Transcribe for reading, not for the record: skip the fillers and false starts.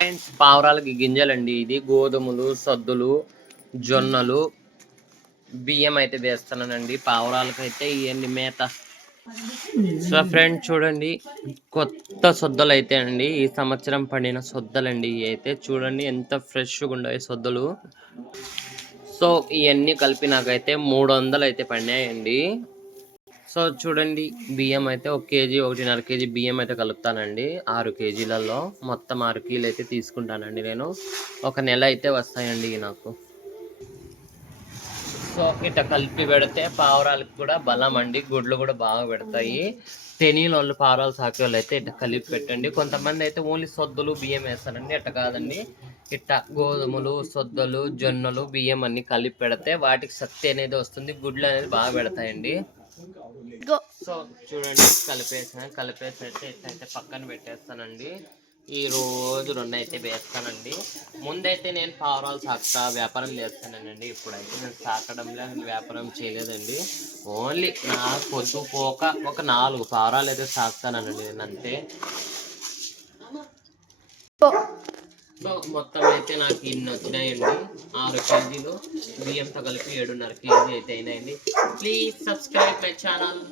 Friends పావురాలకి గింజలండి. ఇది గోధుమలు, సద్దులు, జొన్నలు, బియ్యం అయితే వేస్తున్నానండి. పావురాలకైతే ఇవన్నీ మేత. సో ఫ్రెండ్స్ చూడండి, కొత్త సొద్దలు అయితే అండి, ఈ సంవత్సరం పండిన సొద్దలండి. ఇవి అయితే చూడండి ఎంత ఫ్రెష్గా ఉన్నాయి సొద్దలు. సో ఇవన్నీ కలిపి నాకైతే 300 అయితే పడినాయండి. సో చూడండి, బియ్యం అయితే 1 కేజీ 1.5 కేజీ బియ్యం అయితే కలుపుతానండి. 6 కేజీలలో మొత్తం 6 కిలోలు అయితే తీసుకుంటానండి నేను. ఒక నెల అయితే వస్తాయండి నాకు. సో ఇట్లా కలిపి పెడితే పావురాలకు కూడా బలం అండి. గుడ్లు కూడా బాగా పెడతాయి. తెలియని వాళ్ళు పావురాలు సాకే వాళ్ళు అయితే ఇట్లా కలిపి పెట్టండి. కొంతమంది అయితే ఓన్లీ సొద్దులు బియ్యం వేస్తారండి. అట్లా కాదండి, ఇట్లా గోధుమలు, సొద్దలు, జొన్నలు, బియ్యం అన్ని కలిపి పెడితే వాటికి శక్తి అనేది వస్తుంది. గుడ్లు అనేది బాగా పెడతాయండి. సో చూడండి, కలిపేసి అయితే పక్కన పెట్టేస్తానండి. ఈ రోజు 2 అయితే వేస్తానండి. ముందైతే నేను పావురాలు సాకుతా వ్యాపారం చేస్తానండి. ఇప్పుడైతే నేను సాకడంలో వ్యాపారం చేయలేదండి. ఓన్లీ నా పొద్దు పోక ఒక 4 పావురాలు అయితే సాకుతానండి నేను అంతే. సో మొత్తం అయితే నాకు ఇన్ని వచ్చినాయండి. 6 కేజీలు బియ్యంతో కలిపి 7.5 కేజీ అయితే అయినాయండి. Please subscribe my channel.